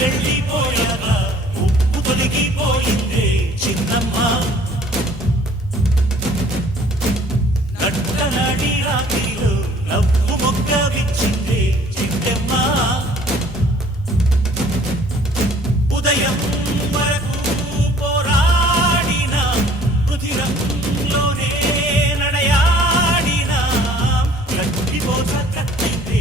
వెళ్ళిపోయావా ఉప్పు తొలగిపోయిందే చిన్నమ్మ నట్టనాడి రాత్రిలో నవ్వు మొక్క విచ్చిందే చిట్టమ్మ ఉదయం వరకు పోరాడిన రుధిరంలోనే నడయాడిన గట్టిపోత కట్టిందే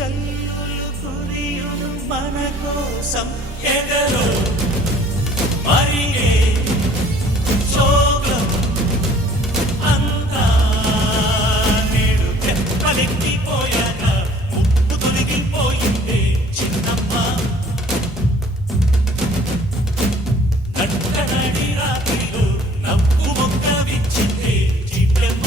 చిరుజల్లులు కురియును మన కోసం ఎదలో మరిగే శోభం అంతా నేడు తెప్పలెక్కిపోయాక ముప్పు తొలగిపోయిందే చిన్నమ్మ నట్టనడి రాత్రిలో నవ్వు మొక్క విచ్చిందే చిట్టమ్మ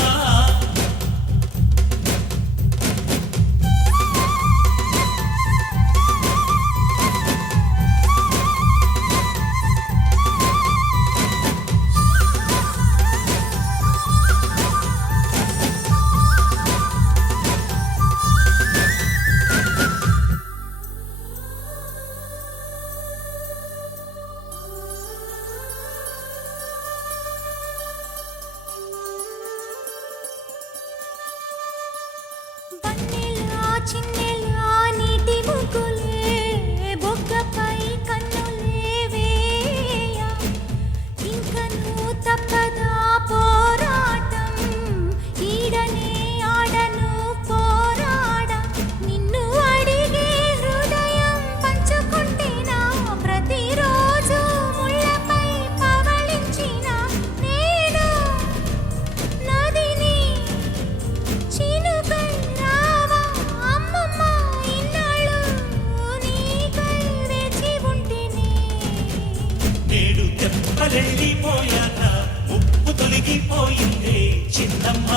వన్నెలా చిన్నెలా నీటి ముగ్గులే బొగ్గపై కన్నులే వేయ ఇంకను తప్పదా పోరాటం ఈడనే ఆడను పోరాడ నిన్ను అడిగే హృదయం పంచుకుంటేనా ప్రతిరోజు ముళ్ళపై పవళించిన నేను నదిని చినుకై రావా అమ్మమ్మ ఇన్నాళ్ళు నీకై వేచి ఉంటిని నేడు తెప్పలెళ్ళిపోయాక ముప్పు తొలగిపోయిందే చిన్నమ్మ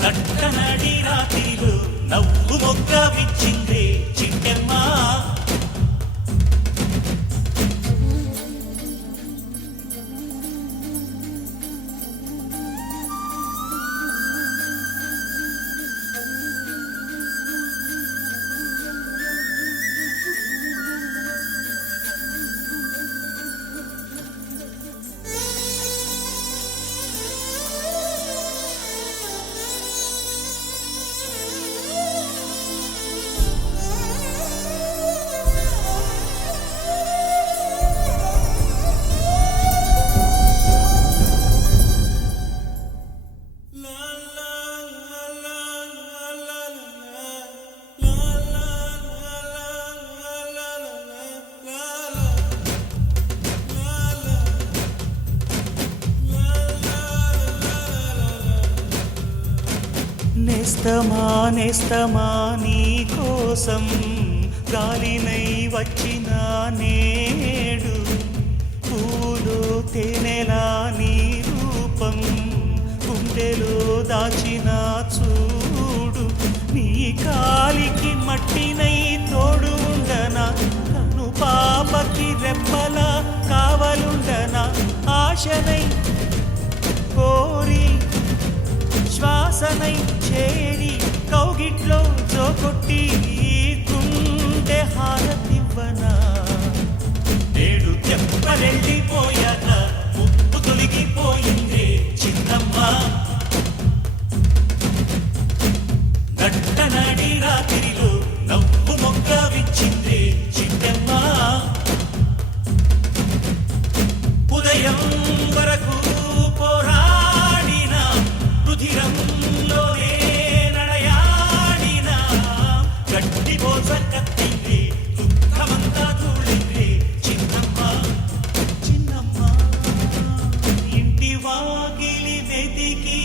నట్టనడి రాత్రిలో నవ్వు మొగ్గ విచ్చిందే చిట్టమ్మ నేస్తమా నేస్తమా నీ కోసం గాలినై వచ్చిన నేడు పూలు తేనెలా నీ రూపం గుండెలో దాచిన చూడు నీ కాలికి మట్టినై తోడు ఉండనా కను పాపకి రెప్పలా కావలుండనా ఆశనై కోరి శ్వాసనై చేరి కౌగిట్లో జోకొట్టి గుండె హారతివ్వనా నేడు తెప్పలెళ్ళిపోయాక ముప్పు తొలగిపోయిందే చిన్నమ్మ నట్టనడి రాత్రిలో నవ్వు మొగ్గ విచ్చిందే చిట్టమ్మ ఉదయం వరకు పోరాడిన రుధిరంలోనే నడయాడిన గట్టి బోస కత్తింది దుఃఖమంతా తూళింది చిన్నమ్మ చిన్నమ్మ ఇంటి వాకిలి వెతికి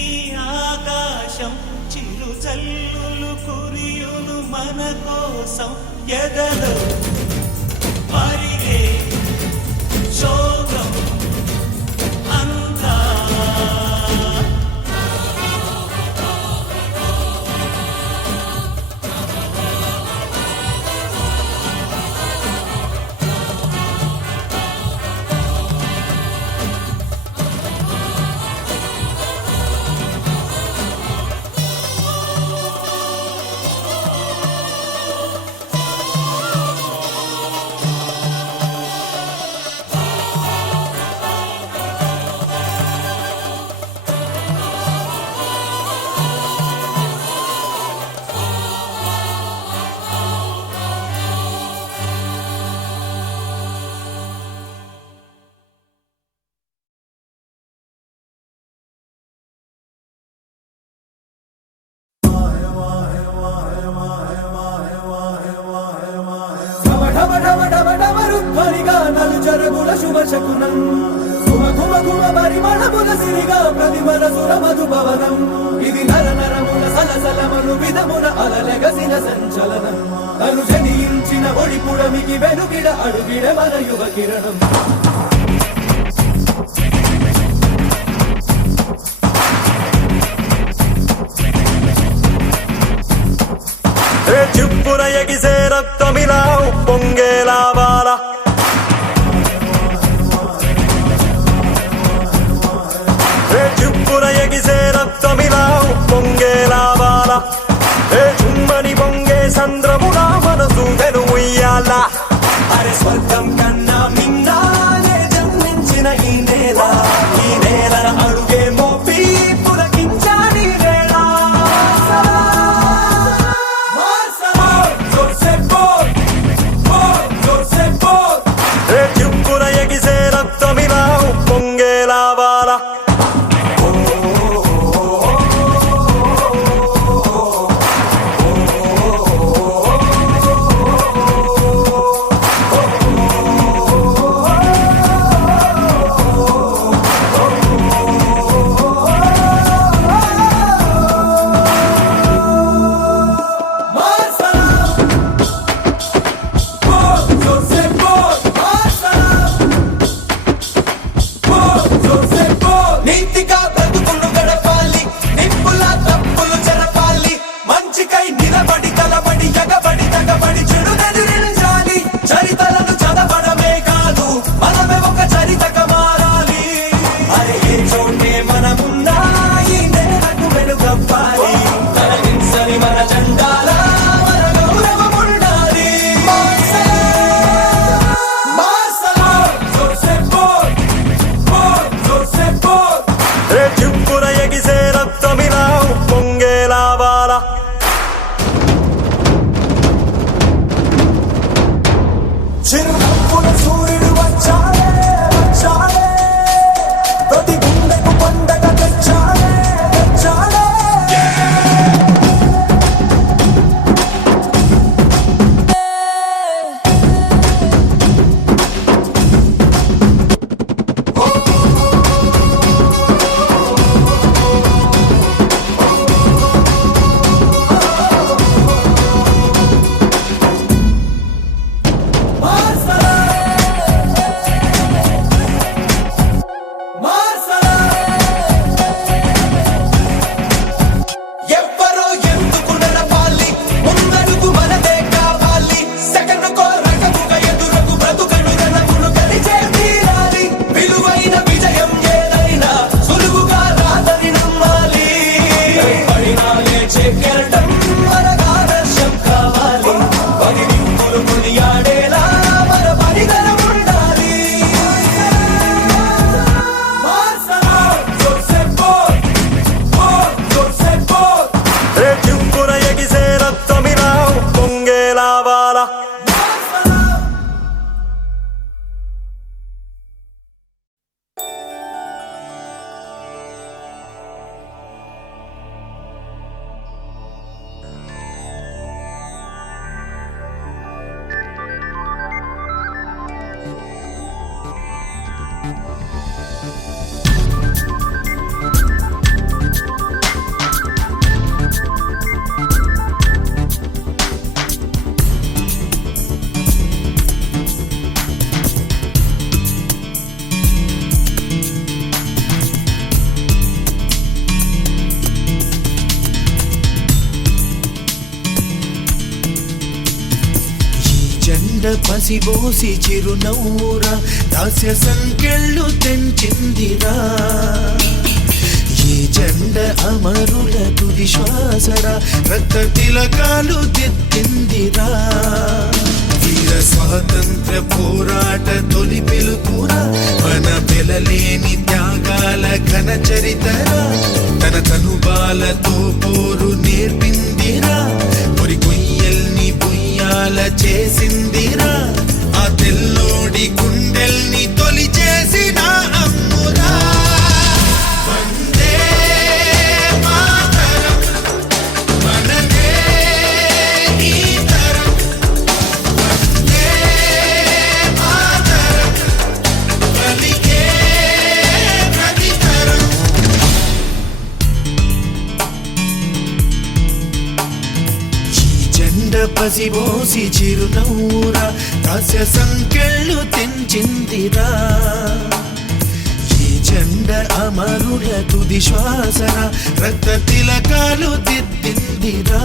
ఆకాశం చిరు జల్లులు కురియును మన కోసం ఎదలో మరిగే శోకం అంతా రగుల శుభ శకునం ఘుమ ఘుమ ఘుమ పరిమళముల సిరిగా ప్రతి మనసుల మధుపవనం ఇది నర నరముల సలసలమను విధమున అలలెగసిన సంచలనం తను జనించిన ఒడి పుడమికి వెనుకిడ అడుగిడ మన యువ కిరణం చిప్పున ఎగిసే రక్తమిలా పొంగేలా బాల చిప్పున ఎగిసే రక్తమిలా పొంగేలా బాల చుమ్మని పొంగే సంద్రములా మనసు వెనుయ్యాల అరే స్వర్గం కన్నా మిన్నానే జన్మించిన ఈ నేల అడుగే మోపి పులకించాలి వేళ చిప్పున ఎగిసే రక్తమిలా పొంగేలా బాల నీతిగా బ్రతుకులు గడపాలి నిప్పులా తప్పులు జరపాలి మంచికై నిలబడి తలబడి ఎగబడి తగబడి చెడు ఎదిరించాలి చరితలను చదవడమే కాదు మనమే ఒక చరితగా మారాలి అరే ఏ చోటే మనమున్నా ఈ నేలకు వెలుగవ్వాలి తరలించని మన జెండాల మన గౌరవం ఉండాలి చిప్పున ఎగిసే రక్తమిలా పొంగేలా బాల చిరునవ్వుల సూర్యుడు వచ్చాడే వచ్చాడే ప్రతి గుండెకు పండగ తెచ్చాడే తెచ్చాడే ఎవ్వరో ఎందుకు నడపాలి ముందడుగు మనదే కావాలి సెకనుకో రకముగా ఎదురకు బ్రతుకను జనమును కలిచే తీరాలి విలువైన విజయం ఏదైనా సులువుగా రాదని నమ్మాలి పడినా లేచే కెరటం మనకు ఆదర్శం కావాలి పది నిప్పులు కొనియాడేలా మన పనితనం ఉండాలి చిప్పున ఎగిసే రక్తమిలా పొంగేలా బాల జెండ పసిబోసి చిరునవ్వురా దాస్య సంకెళ్ళు తెంచిందిరా ఈ జెండ అమరుల తుది శ్వాసరా రక్త తిలకాలు తెత్తిందిరా వీర స్వాతంత్ర పోరాట తొలి పిలుపురా మన వెలలేని త్యాగాల ఘన చరితరా తన తనుబాలతో పోరు నేర్పిందిరా పొరి కొయ్యల్ని బుయ్యాల చేసిందిరా ఆ తెల్లోడి గుండెల్ని తొలి చేసిన అమ్మురా వందే మాతరం మనదే ఈ తరం వందే మాతరం పసిబోసి చిరునవ్వురా దాస్య సంకెళ్ళు తెంచిందిరా ఈ జెండ అమరుల తుది శ్వాసరా రక్త తిలకాలు దిద్దిందిరా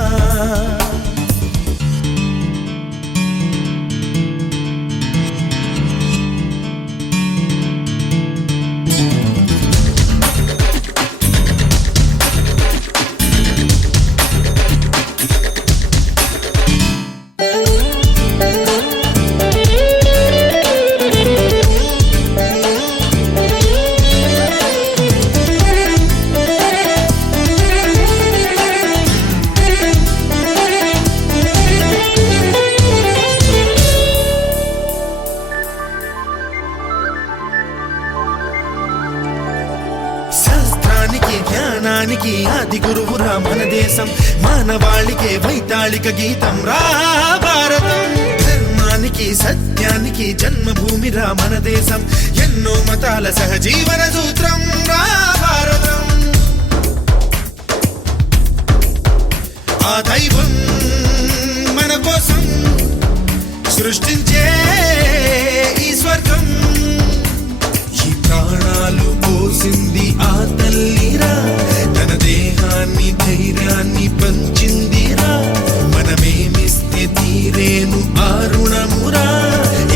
జ్ఞానానికి ఆది గురువురా మన దేశం మానవాళికే వైతాళిక గీతం రా భారతం ధర్మానికి సత్యానికి జన్మభూమిరా మన దేశం ఎన్నో మతాల సహజీవన సూత్రం రా భారతం ఆ దైవం మన కోసం సృష్టించే ఈ స్వర్గం ఈ ప్రాణాలు పోసింది ఆ తల్లిరా తన దేహాన్ని ధైర్యాన్ని పంచిందిరా మనమేమిస్తే తీరేను ఆ రుణమురా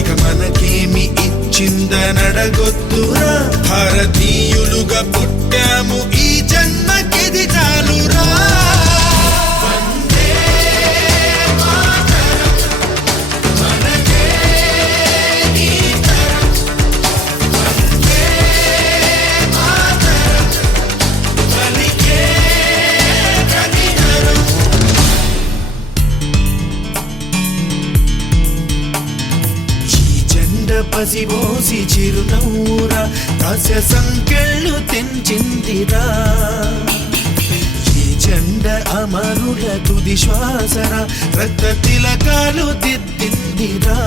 ఇక మనకేమి ఇచ్చిందనడగొద్దురా భారతీయులుగా పుట్టాము ఈ జన్మకిది చాలురా పసిబోసి చిరునవ్వురా దాస్య సంకెళ్ళు తెంచిందిరా ఈ జెండ అమరుల తుది శ్వాసరా రక్త తిలకాలు దిద్దిందిరా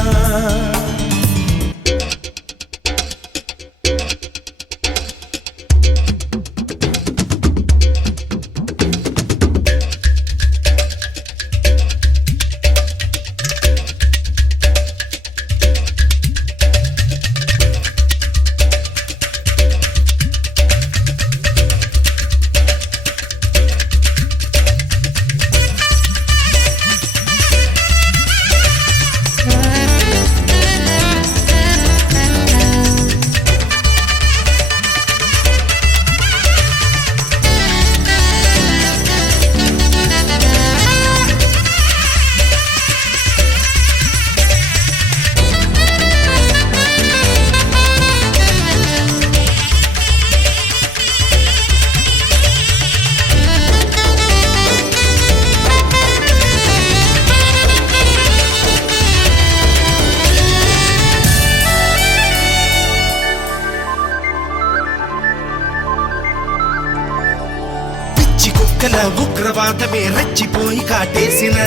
ఉగ్రవాదమే రెచ్చిపోయి కాటేసిన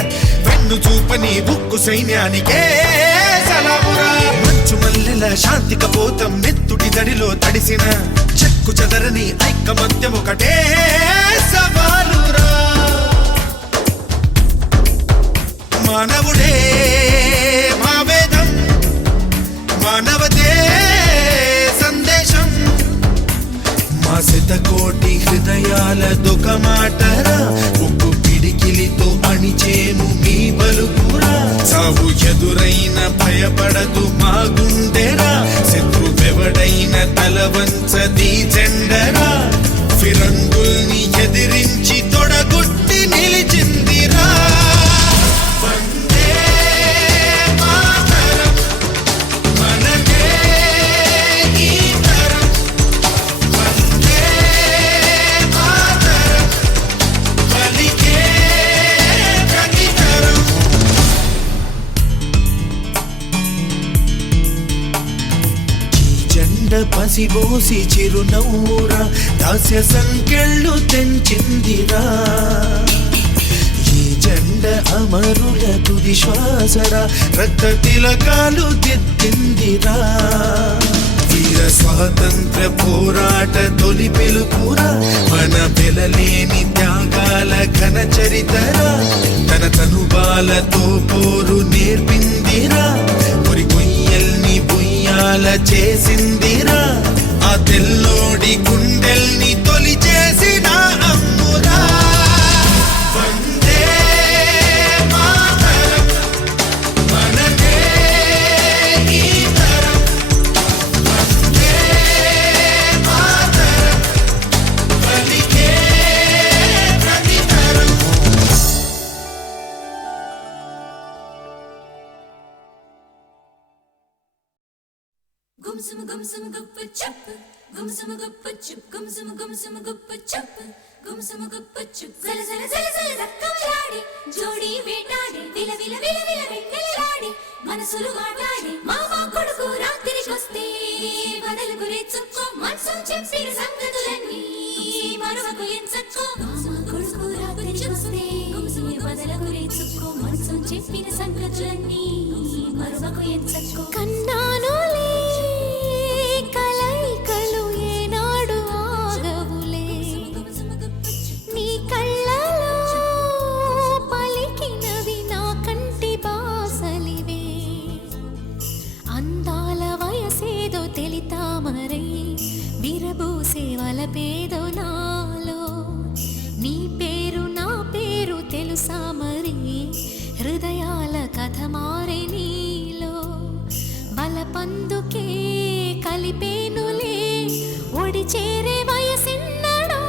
వెన్ను చూపని ఉక్కు సైన్యానికే సలామురా మంచు మల్లెల శాంతి కపోతం నెత్తుటి దడిలో తడిసిన చెక్కు చెదరని ఐకమత్యం ఒకటే సవాలురా మానవుడే మా వేదం మానవతే సందేశం మా శతకోటి హృదయాల దుఃఖమాటరా ఉక్కు పిడికిలితో అణిచేము మీ బలుపురా సావు ఎదురైన భయపడదు మా గుండెరా శత్రువెవడైన తల వంచది జెండరా ఫిరంగుల్ని ఎదిరించి తొడగొట్టి నిలిచిందిరా పసిబోసి చిరునవ్వురా దాస్య సంకెళ్ళు తెంచిందిరా ఈ జెండ అమరుల తుది శ్వాసరా రక్త తిలకాలు దిద్దిందిరా వీర స్వాతంత్ర పోరాట తొలి పిలుపురా మన వెలలేని త్యాగాల ఘన చరితరా తన తనుబాలతో పోరు నేర్పిందిరా కొరి కొయ్యల్ని బుయ్యాల చేసిందిరా ఆ తెల్లోడి గుండెల్ని తొలి చేసిన అమ్మురా వందే మాతరం మనదే ఈ తరం వందే మాతరం పలికే ప్రతి తరం Gumsum gumsum guppa chup, gumsum guppa chup, gumsum gumsum guppa chup, gumsum guppa chup. Zala zala zala zala zakkamlaadi, jodi vetadi, vila vila vila vila vekkalaadi, manasulu maatadi, mama koduku raattirikoste, badaluku reechukko, mansum cheppina sangatulani, maruvaku enchakko, mama koduku raattirikoste, badaluku reechukko, mansum cheppina sangatulani, maruvaku enchakko. Kannanule కలైకలు ఏనాడు ఆగవులే నీ కళ్ళలో పలికినవి నా కంటి బాసలివే అందాల వయసేదో తెలితామరై విరబూసే వలపేదో నాలో నీ పేరు నా పేరు తెలుసా మరి హృదయాల కథ మారే నీలో వలపందుకే కలిపేనులే ఒడి చేరే వయసిన్నడో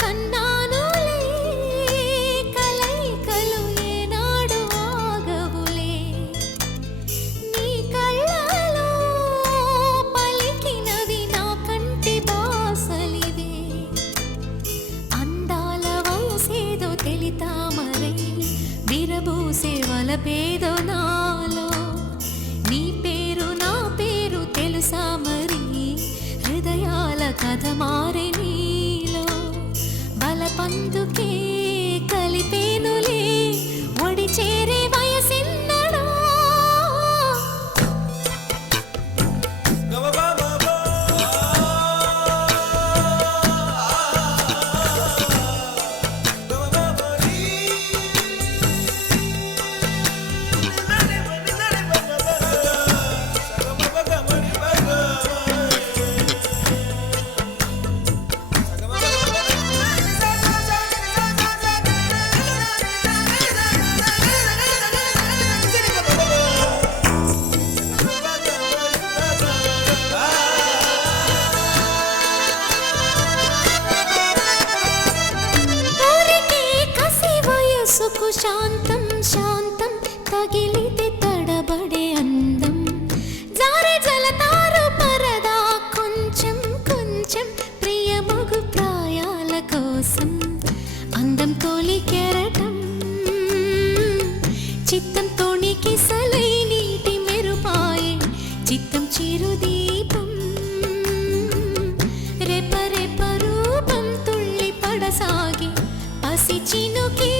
కన్నానులే కలైకలు ఏనాడు ఆగవులే నీ కళ్ళలో పలికినవి నా కంటి బాసలివే అందాల వయసేదో తెలితామరై విరబూసే వలపేదో నాలో నీ పేరు నా పేరు తెలుసా మరి హృదయాల కథ మారే నీలో బలపందుకే కలిపేనులే ఒడి చేరే వయసిన్నడో మనసుకు శాంతం శాంతం తగిలితే తడబడే అందం జారే జలతారు పరదా కొంచెం కొంచెం ప్రియమగు ప్రాయాల కోసం అందం తోలి కెరటం చిత్తం తోణికి సలై నీటి మెరుపాయే చిత్తం చిరుదీపం రెప రెప రూపం తుళ్ళి పడసాగి పసి చినుకి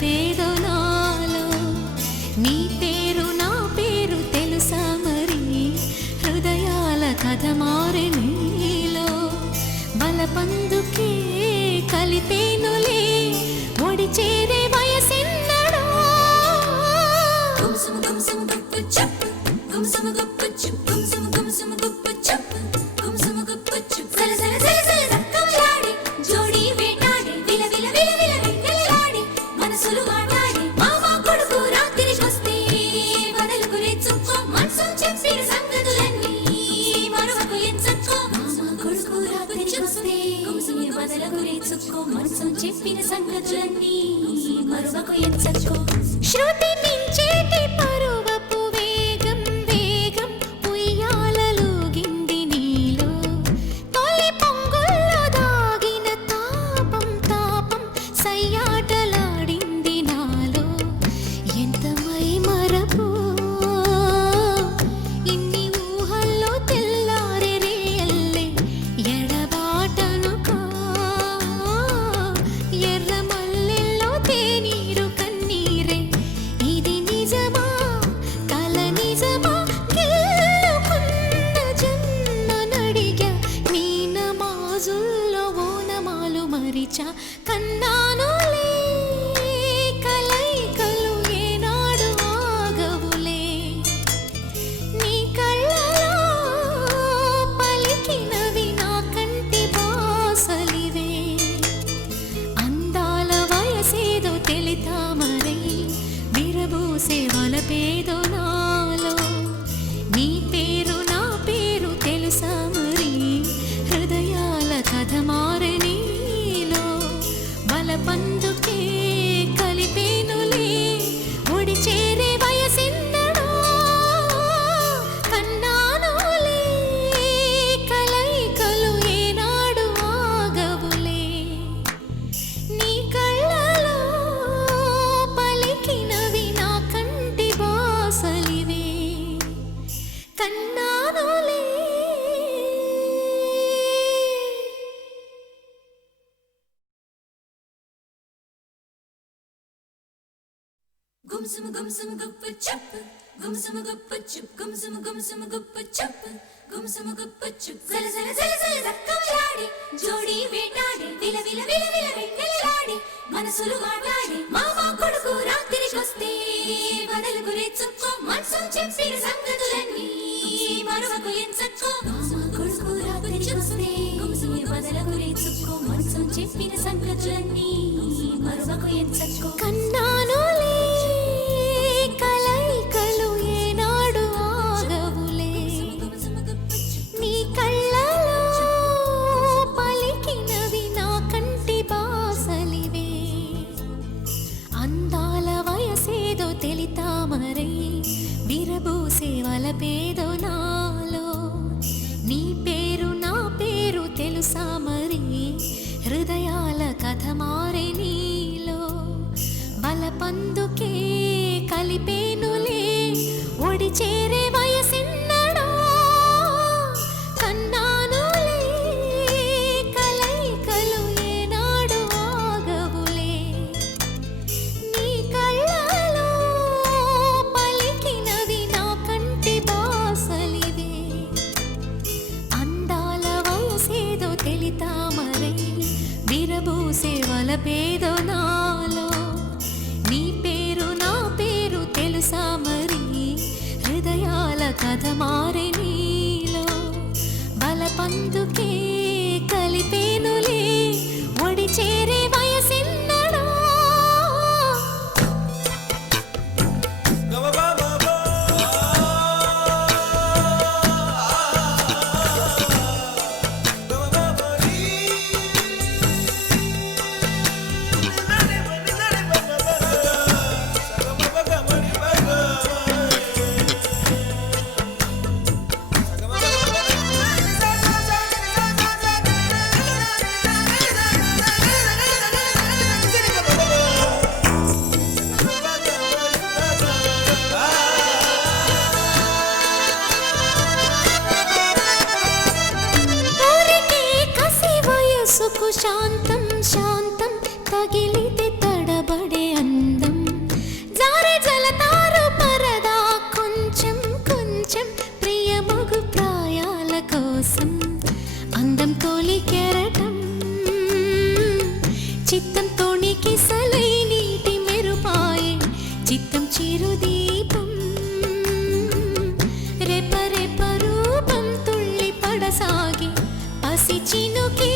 పేదో నాలో నీ పేరు నా పేరు తెలుసా మరి హృదయాల కథ మారే నీలో బలపందుకే కలిపేనులే ఒడి చేరే వయసిన్నడో గుంసుము గుంసుము గుప్పు చెప్పు గుంసుము గుప్పు చెప్పు గుంసుము గుంసుము గుప్పు చెప్పు గుంసుము గుప్పు చెప్పు సల సల సల సల దక్కమలాడి జోడి వేటాడి విల విల విల విల వెంగలాడి మనసులు మాట్లాడి మామ కొడుకు రాత్రికొస్తే బదలుకు రెచ్చుకో మనసు చెప్పిన సంగతులన్నీ మరొకకు ఎంచక్కో మామ కొడుకు రాత్రికొస్తే బదలుకు రెచ్చుకో మనసు చెప్పిన సంగతులన్నీ మరొకకు ఎంచక్కో శృతి మించేటి పరువపు వేగం వేగం ఉయ్యాలలోగింది గుమ్సుము గుమ్సుము గుప్పు చెప్పు గుమ్సుము గుప్పు చుప్ గుమ్సుము గుమ్సుము గుప్పు చెప్పు గుమ్సుము గుప్పు చుప్ జల జల జల జల రక్కలాడి జోడి వేటాడి విల విల విల విల వెన్నెలాడి మనసులు మాట్లాడి మామ కొడుకు రాత్రికొస్తే బదలకు రేచుకో మనసు చెప్పిన సంగతులన్నీ మరవకు ఎంచక్కో మామ కొడుకు రాత్రికొస్తే బదలకు రేచుకో మనసు చెప్పిన సంగతులన్నీ మరవకు ఎంచక్కో కన్నానులే కలైకలు ఏనాడు ఆగవులే నీ కళ్ళలో పలికినవి నా కంటి బాసలివే అందాల వయసేదో తెలితామరై విరబూసే వలపేదో నాలో నీ పేరు నా పేరు తెలుసా మరి హృదయాల కథ మారే నీలో బలపందుకే కలిపేనులే ఒడి చేరే వయసిన్నడో కన్నానులే కలైకలు ఏనాడు ఆగవులే నీ కళ్ళలో పలికినవి నా కంటి బాసలివే అందాల వయసేదో తెలితామరై విరబూసే వలపేదో నాలో నీ పేరు నా పేరు తెలుసా మరి హృదయాల కథ మారే నీలో బలపందుకే కలిపేనులే ఒడి చేరే వయసిన్నడో మనసుకు శాంతం శాంతం తగిలితే తడబడే అందం జారే జలతారు పరదా కొంచెం కొంచెం ప్రియమగు ప్రాయాల కోసం అందం తోలి కెరటం చిత్తం తోణికి సలై నీటి మెరుపాయే చిత్తం చిరుదీపం రెప రెప రూపం తుళ్ళి పడసాగి పసి చినుకే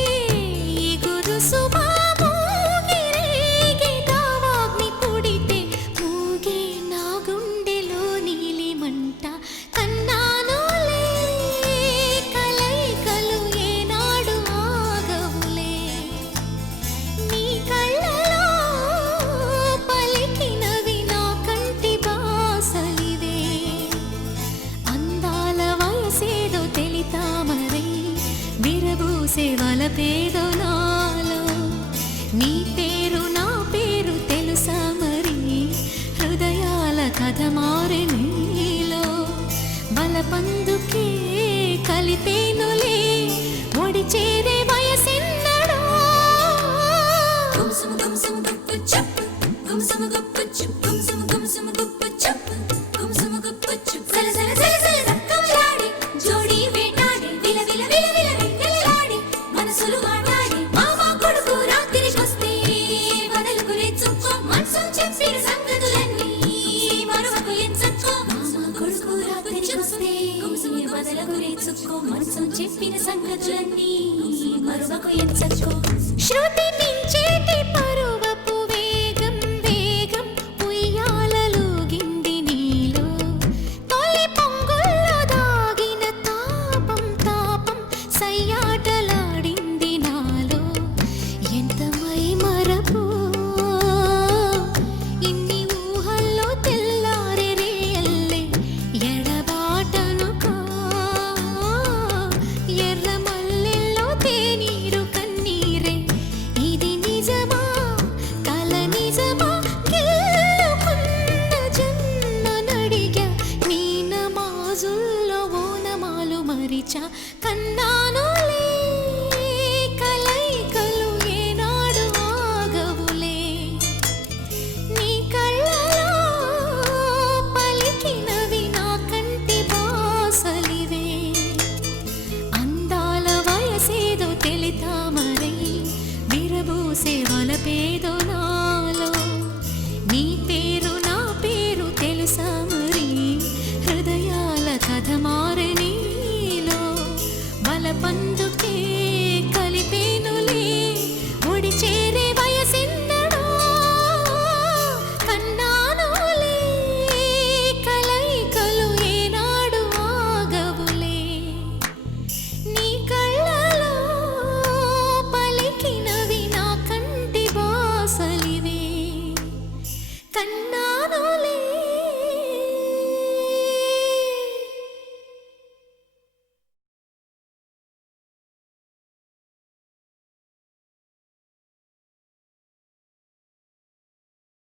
వలపేదో నాలో నీ పేరు నా పేరు తెలుసా మరి హృదయాల కథ మారే నీలో బలపందుకే కలిపేనులే ఒడి చేరే వయసిన్నడో గుమ్సుము గుమ్సుము గుప్పు చెప్పు గుమ్సుము గుప్పు చెప్పు గుమ్సుము గుమ్సుము గుప్పు చెప్పు గుమ్సుము గుప్పు చెప్పు జల జల జల జల రక్కలాడి జోడి వేటాడి విల విల విల విల వెన్నెలాడి మనసులు మాట్లాడి మామ కొడుకు రాత్రికొస్తే బదలకు రేచుకో మనసు చెప్పిన సంగతులన్నీ మరవకు ఎంచక్కో మామ కొడుకు రాత్రికొస్తే బదలకు రేచుకో మనసు చెప్పిన సంగతులన్నీ మరవకు ఎంచక్కో శృతి మించేటి పరువపు వేగం వేగం ఉయ్యాలలోగింది నీలో తొలి పొంగుల్లో దాగిన తాపం తాపం సయ్యాటలాడింది నాలో ఎంత మై మరపు ఇన్ని ఊహల్లో తెల్లారే రేయల్లే ఎడబాటను కా ఎర్ర మల్లెల్లో తేనీరు కన్నీరే ఇది నిజమా కల నిజమా గెలుకున్న జన్మనడిగా నీ నమాజుల్లో ఓనమాలు మరిచా కన్నానులే కలైకలు ఏనాడు ఆగవులే నీ కళ్ళలో కథ మారే నీలో బలపంద